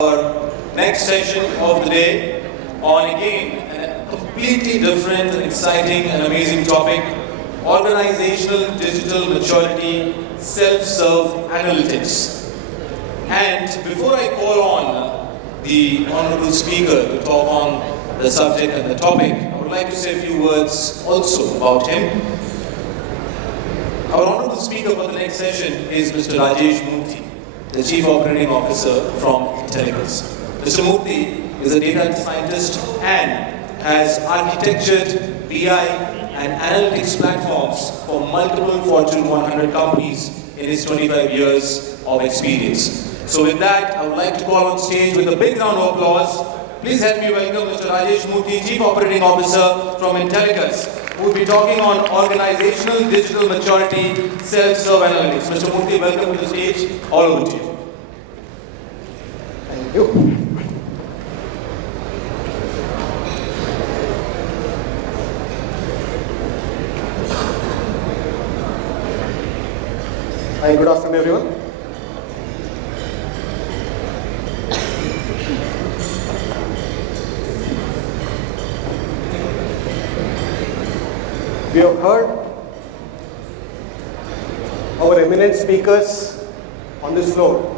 Our next session of the day on again a completely different and exciting and amazing topic: organizational digital maturity, self-serve analytics. And before I call on the honorable speaker to talk on the subject and the topic, I would like to say a few words also about him. Our honorable speaker for the next session is Mr. Rajesh Murthy, the Chief Operating Officer from Intellicus. Mr. Murthy is a data scientist and has architectured BI and analytics platforms for multiple Fortune 100 companies in his 25 years of experience. So with that, I would like to call on stage with a big round of applause. Please help me welcome Mr. Rajesh Murthy, Chief Operating Officer from Intellicus, who will be talking on organizational digital maturity, self-serve analytics. Mr. Murthy, welcome to the stage. All over to you. Thank you. Hi, good afternoon, everyone. We have heard our eminent speakers on this floor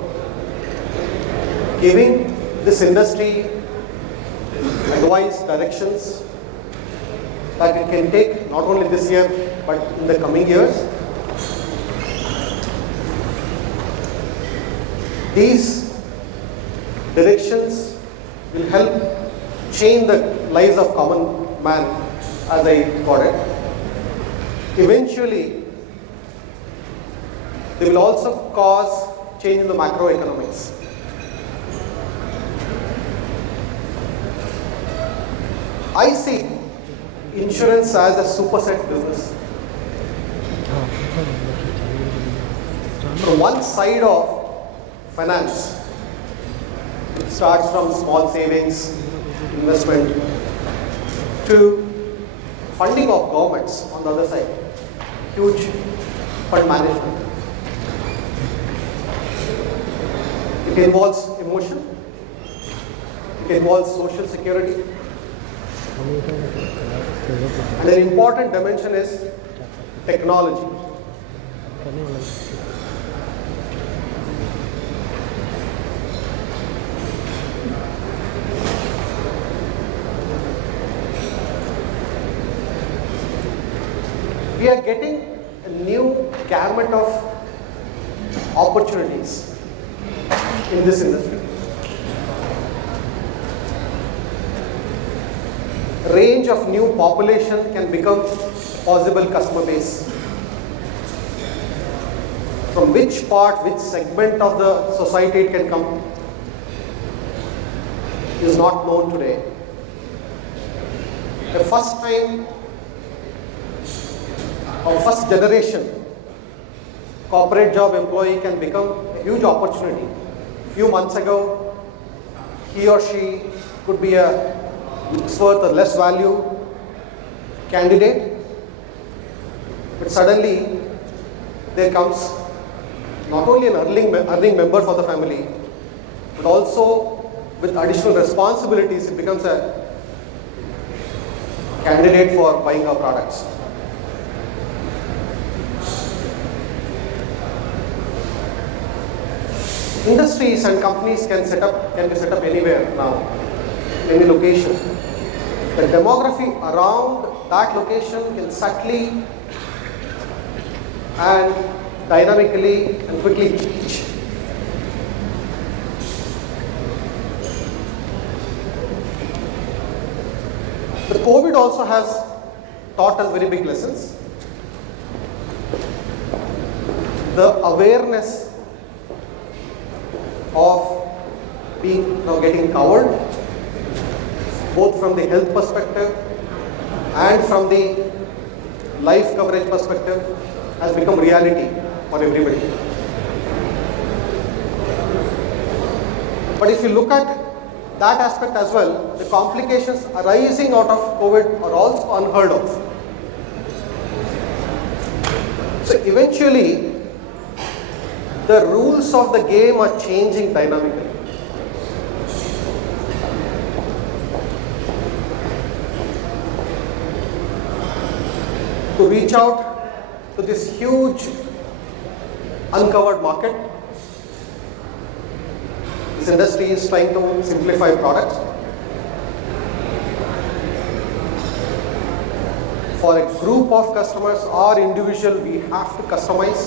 giving this industry advice, directions that it can take not only this year but in the coming years. These directions will help change the lives of common man, as I got it. Eventually, they will also cause change in the macroeconomics. I see insurance as a superset business. From one side of finance, it starts from small savings, investment, to funding of governments on the other side, huge fund management. It involves emotion, it involves social security, and an important dimension is technology. We are getting a new gamut of opportunities in this industry. Range of new population can become possible customer base. From which part, which segment of the society it can come is not known today. The first time or first generation corporate job employee can become a huge opportunity. A few months ago, he or she could be a worth or less value candidate, but suddenly there comes not only an earning member for the family, but also with additional responsibilities, it becomes a candidate for buying our products. Industries and companies can be set up anywhere now, any location. The demography around that location can subtly and dynamically and quickly change. The COVID also has taught us very big lessons. The awareness of getting covered, both from the health perspective and from the life coverage perspective, has become reality for everybody. But if you look at that aspect as well, the complications arising out of COVID are also unheard of. So eventually, the rules of the game are changing dynamically. to reach out to this huge uncovered market. This industry is trying to simplify products. For a group of customers or individual, we have to customize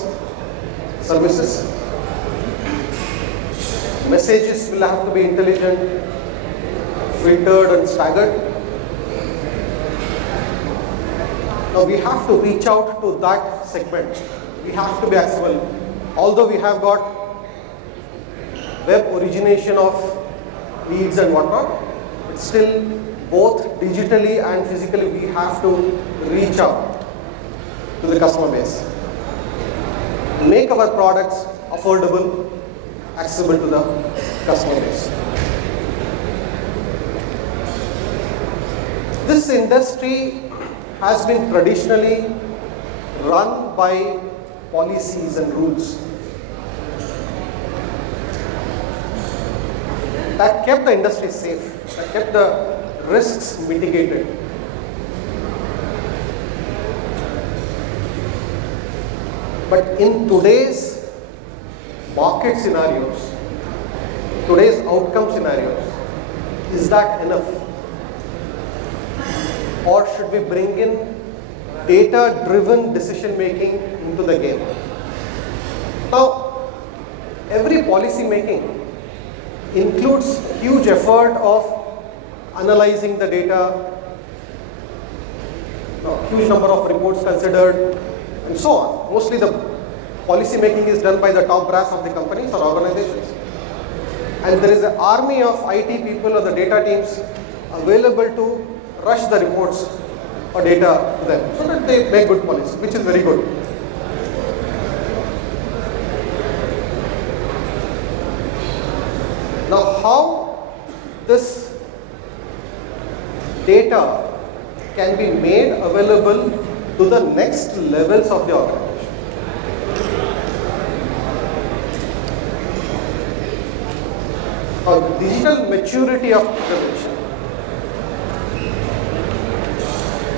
services. Messages will have to be intelligent, filtered and staggered. Now we have to reach out to that segment. We have to be accessible. Although we have got web origination of leads and whatnot, but still both digitally and physically we have to reach out to the customer base. Make our products affordable, accessible to the customer base. This industry has been traditionally run by policies and rules that kept the industry safe, that kept the risks mitigated. But in today's market scenarios, today's outcome scenarios, is that enough? Or should we bring in data-driven decision making into the game? Now, every policy making includes huge effort of analyzing the data, huge number of reports considered, and so on. Mostly the policy making is done by the top brass of the companies or organizations. And there is an army of IT people or the data teams available to rush the reports or data to them so that they make good policy, which is very good. Now, how this data can be made available to the next levels of the organization? Digital maturity of organization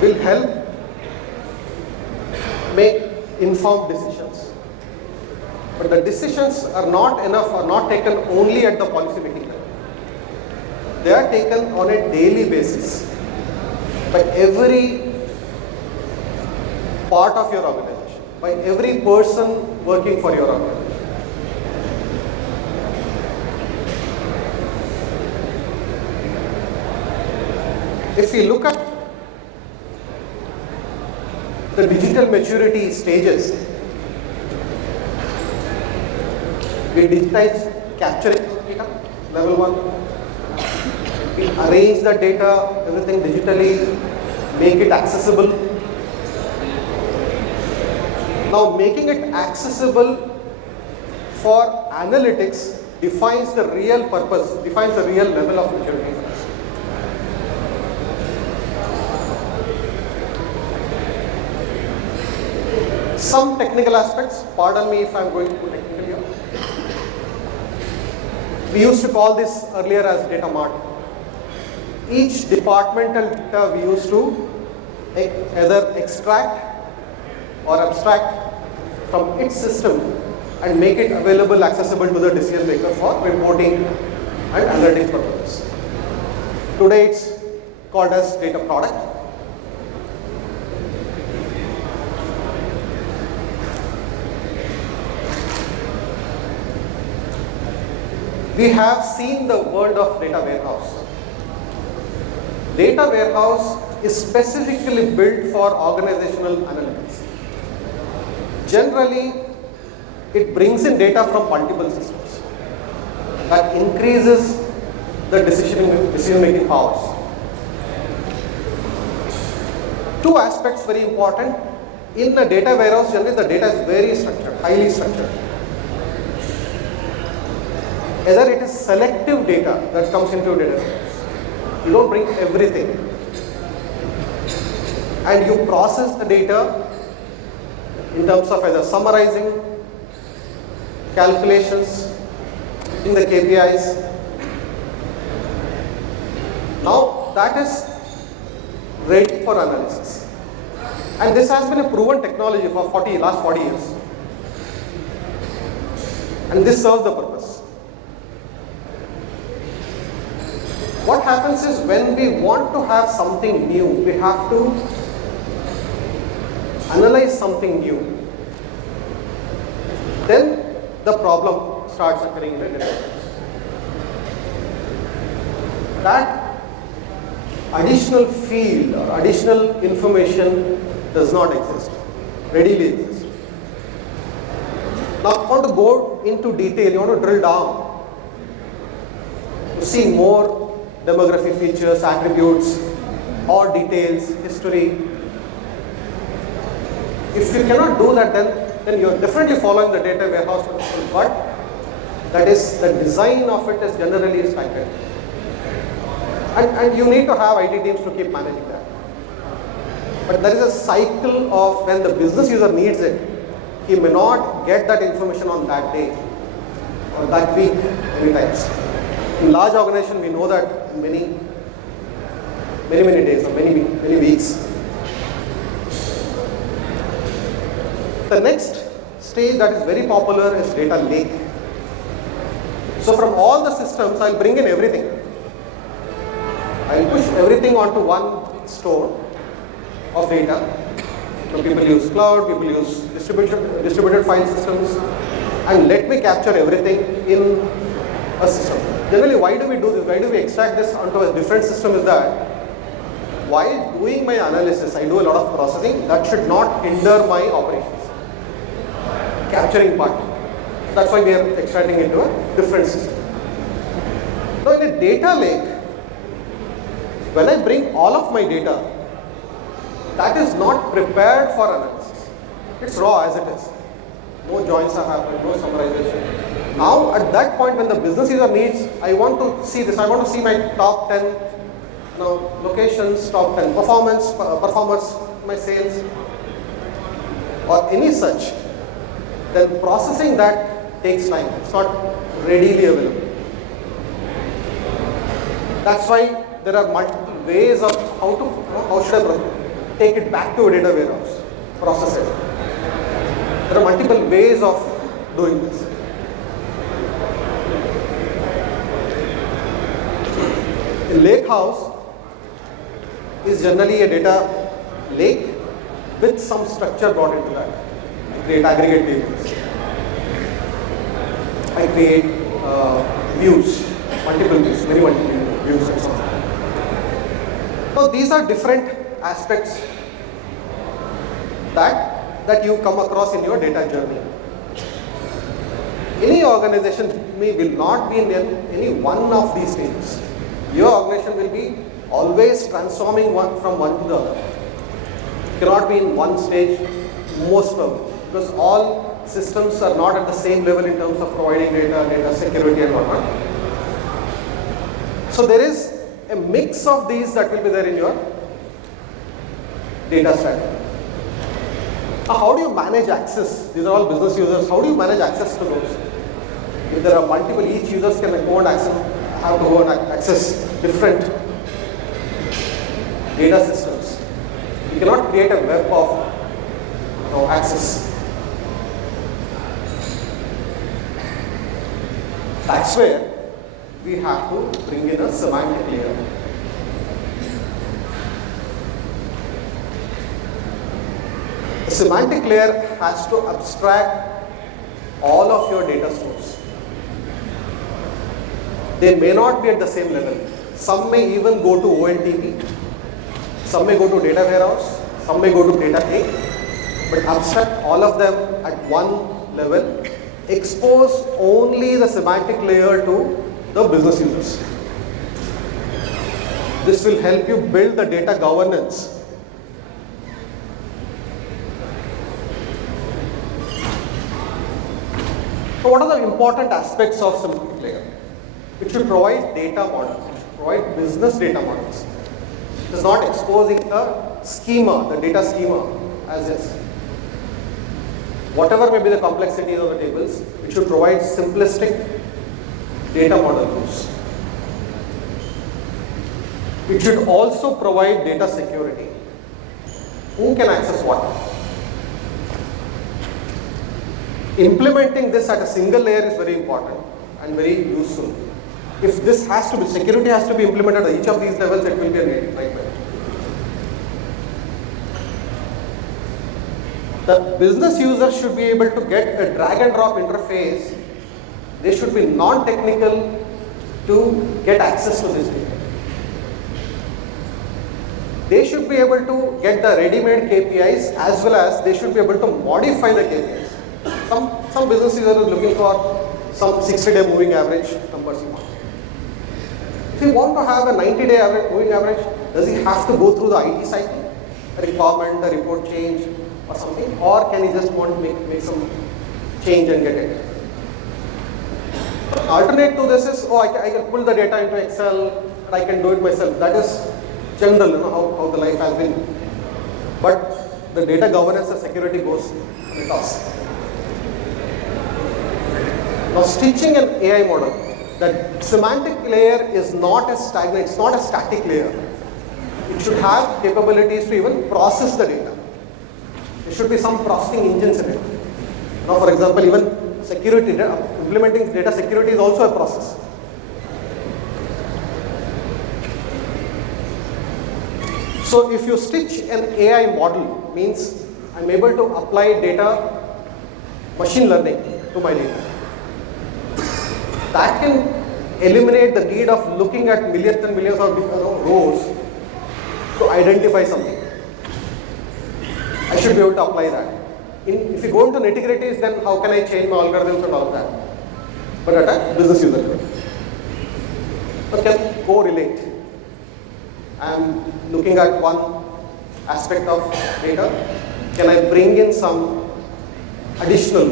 will help make informed decisions. But the decisions are not enough, are not taken only at the policy making level. They are taken on a daily basis by every part of your organization, by every person working for your organization. If we look at the digital maturity stages, we digitize capturing data, level 1. We arrange the data, everything digitally, make it accessible. Now, making it accessible for analytics defines the real purpose, defines the real level of maturity for us. Some technical aspects, pardon me if I am going too technical here. We used to call this earlier as data mart. Each departmental data we used to either extract or abstract from its system and make it available, accessible to the decision maker for reporting and analytics purposes. Today it's called as data product. We have seen the world of data warehouse. Data warehouse is specifically built for organizational analytics. Generally, it brings in data from multiple systems. That increases the decision-making powers. Two aspects very important. In the data warehouse, generally the data is very structured, highly structured. Either it is selective data that comes into a data warehouse. You don't bring everything. And you process the data in terms of either summarizing, calculations, in the KPIs. Now that is ready for analysis. And this has been a proven technology for last 40 years. And this serves the purpose. What happens is when we want to have something new, we have to analyze something new. Then the problem starts occurring in the database. That additional field or additional information does not exist, readily exist. Now, you want to go into detail, you want to drill down, to see more demographic features, attributes, or details, history. If you cannot do that, then you are definitely following the data warehouse principle, but that is, the design of it is generally stagnant. And you need to have IT teams to keep managing that. But there is a cycle of when the business user needs it, he may not get that information on that day or that week many times. In large organization, we know that in many days or many weeks. The next stage that is very popular is data lake. So from all the systems, I'll bring in everything. I'll push everything onto one store of data. So people use cloud, people use distributed file systems, and let me capture everything in a system. Generally, why do we do this? Why do we extract this onto a different system is that while doing my analysis, I do a lot of processing, that should not hinder my operations. Capturing part. That's why we are extracting into a different system. Now in a data lake, when I bring all of my data, that is not prepared for analysis. It's raw as it is. No joins are happening, no summarization. Now at that point when the business user needs, I want to see this, I want to see my top 10 locations, top 10 performers, my sales, or any such, then processing that takes time. It's not readily available. That's why there are multiple ways of how should I take it back to a data warehouse, process it. There are multiple ways of doing this. A lake house is generally a data lake with some structure brought into that. I create aggregate tables. I create views, multiple views, very multiple views and so on. So these are different aspects that you come across in your data journey. Any organization will not be in any one of these stages. Your organization will be always transforming from one to the other. It cannot be in one stage, most probably, because all systems are not at the same level in terms of providing data security and whatnot. So there is a mix of these that will be there in your data strategy. How do you manage access? These are all business users. How do you manage access to those? If there are multiple, each users can go and have to go and access different data systems. You cannot create a web of access. That's where we have to bring in a semantic layer. The semantic layer has to abstract all of your data stores. They may not be at the same level. Some may even go to OLTP, some may go to data warehouse, some may go to data lake, but abstract all of them at one level, expose only the semantic layer to the business users. This will help you build the data governance. So what are the important aspects of semantic layer? It should provide data models, it should provide business data models. It is not exposing the schema, the data schema as is. Whatever may be the complexities of the tables, it should provide simplistic data model views. It should also provide data security. who can access what. Implementing this at a single layer is very important and very useful. If this has to be, security has to be implemented at each of these levels, it will be a nightmare. The business user should be able to get a drag and drop interface. They should be non-technical to get access to this data. They should be able to get the ready-made KPIs as well as they should be able to modify the KPIs. Some business user is looking for some 60-day moving average numbers. If you want to have a 90-day average, moving average, does he have to go through the IT cycle, a requirement, a report change or something, or can he just want to make some change and get it? Alternate to this is, I can pull the data into Excel and I can do it myself. That is general, how the life has been. But the data governance and security goes with us. Now, stitching an AI model, that semantic layer is not a stagnant, it's not a static layer. It should have capabilities to even process the data. There should be some processing engines in it. Now, for example, even security, implementing data security is also a process. So, if you stitch an AI model, means I'm able to apply data, machine learning to my data. That can eliminate the need of looking at millions and millions of rows to identify something. I should be able to apply that. If you go into nitty-gritties, then how can I change my algorithms and all that? But at a business user level. But can correlate. I am looking at one aspect of data. Can I bring in some additional,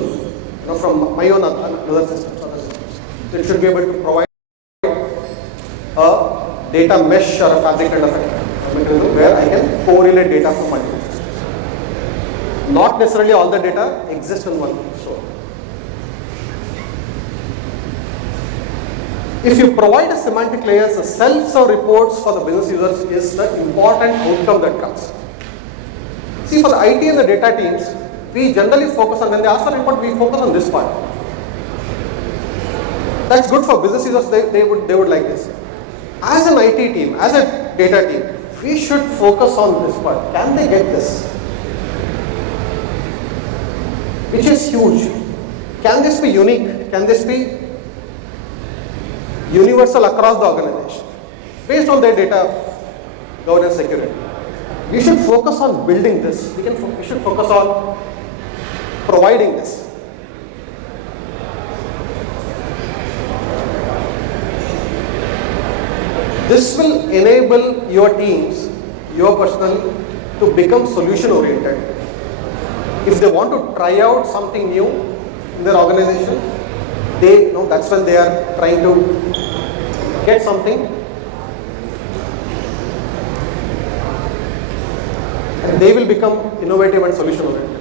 from my own other systems? So it should be able to provide a data mesh or a fabric kind of a mechanism where I can correlate data from multiple systems. Not necessarily all the data exists in one store. If you provide a semantic layer, the self-serve reports for the business users is the important outcome that comes. See, for the IT and the data teams, we generally focus on, when they ask for report, we focus on this part. That's good for business users, they would like this. As an IT team, as a data team, we should focus on this part. Can they get this? Which is huge. Can this be unique? Can this be universal across the organization? Based on their data governance security. We should focus on building this. We should focus on providing this. This will enable your teams, your personnel to become solution oriented. If they want to try out something new in their organization, that's when they are trying to get something, and they will become innovative and solution oriented.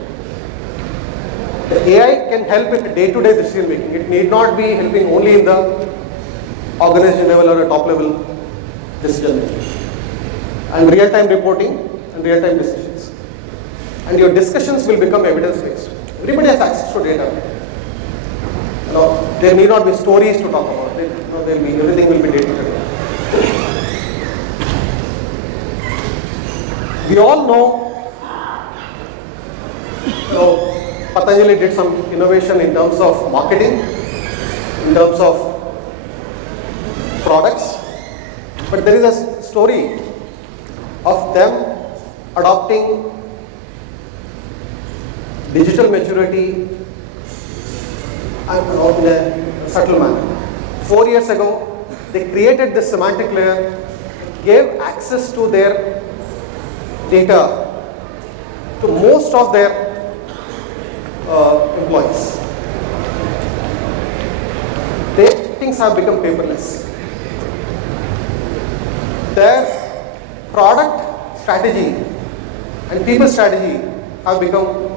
The AI can help in day-to-day decision making. It need not be helping only in the organization level or a top level decision making, and real-time reporting and real-time decisions. And your discussions will become evidence-based. Everybody has access to data. There need not be stories to talk about. Everything will be data-driven. We all know, Patanjali did some innovation in terms of marketing, in terms of products. But there is a story of them adopting digital maturity and in a subtle manner. 4 years ago, they created this semantic layer, gave access to their data to most of their employees. Things have become paperless. Their product strategy and people strategy have become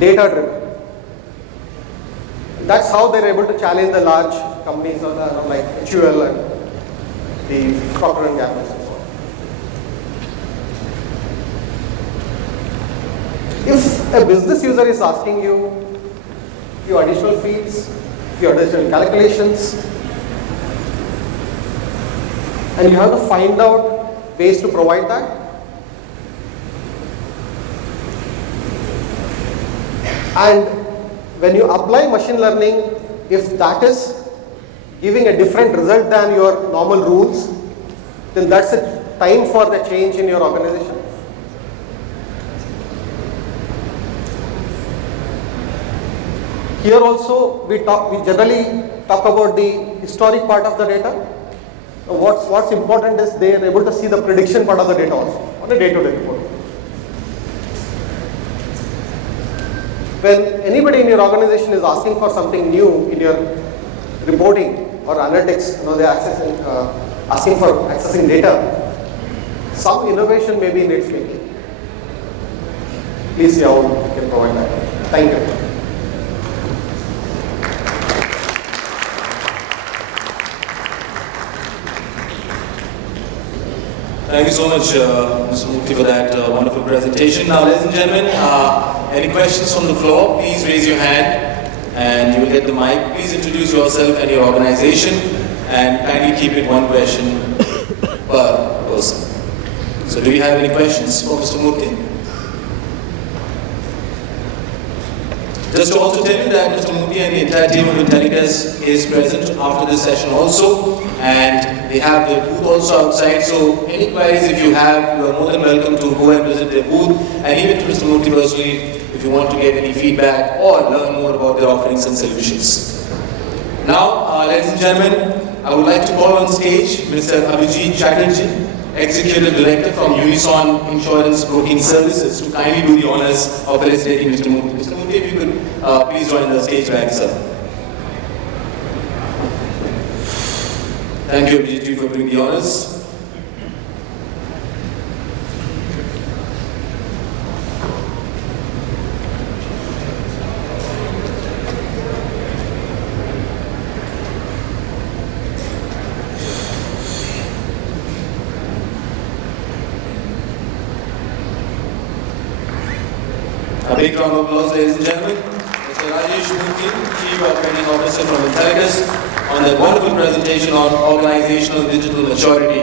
data driven. That's how they're able to challenge the large companies like HUL and the Procter and Gamble and so on. a business user is asking you few additional fields, few additional calculations, and you have to find out ways to provide that. And when you apply machine learning, if that is giving a different result than your normal rules, then that's a time for the change in your organization. Here also we generally talk about the historic part of the data. What's important is they are able to see the prediction part of the data also on a day-to-day report. When anybody in your organization is asking for something new in your reporting or analytics, they are asking for accessing data, some innovation may be in its making. Please see how you can provide that. Thank you. Thank you so much, Mr. Murthy, for that wonderful presentation. Now, ladies and gentlemen, any questions from the floor, please raise your hand and you will get the mic. Please introduce yourself and your organization and kindly keep it one question per person. So, do you have any questions for Mr. Murthy? Just to also tell you that Mr. Murthy and the entire team of Intellicus is present after this session also, and they have their booth also outside. So any queries if you have, you are more than welcome to go and visit their booth, and even to Mr. Murthy personally, if you want to get any feedback or learn more about their offerings and solutions. Now, ladies and gentlemen, I would like to call on stage Mr. Abhijit Chatterjee, Executive Director from Unison Insurance Broking Services, to kindly do the honors of felicitating Mr. Murthy. Mr. Murthy, if you could please join the stage back, sir. Thank you, Abhijit, for doing the honors. A big round of applause, ladies and gentlemen. Mr. Rajesh Murthy, Chief Operating Officer from Intellicus, on that wonderful presentation on organizational digital maturity.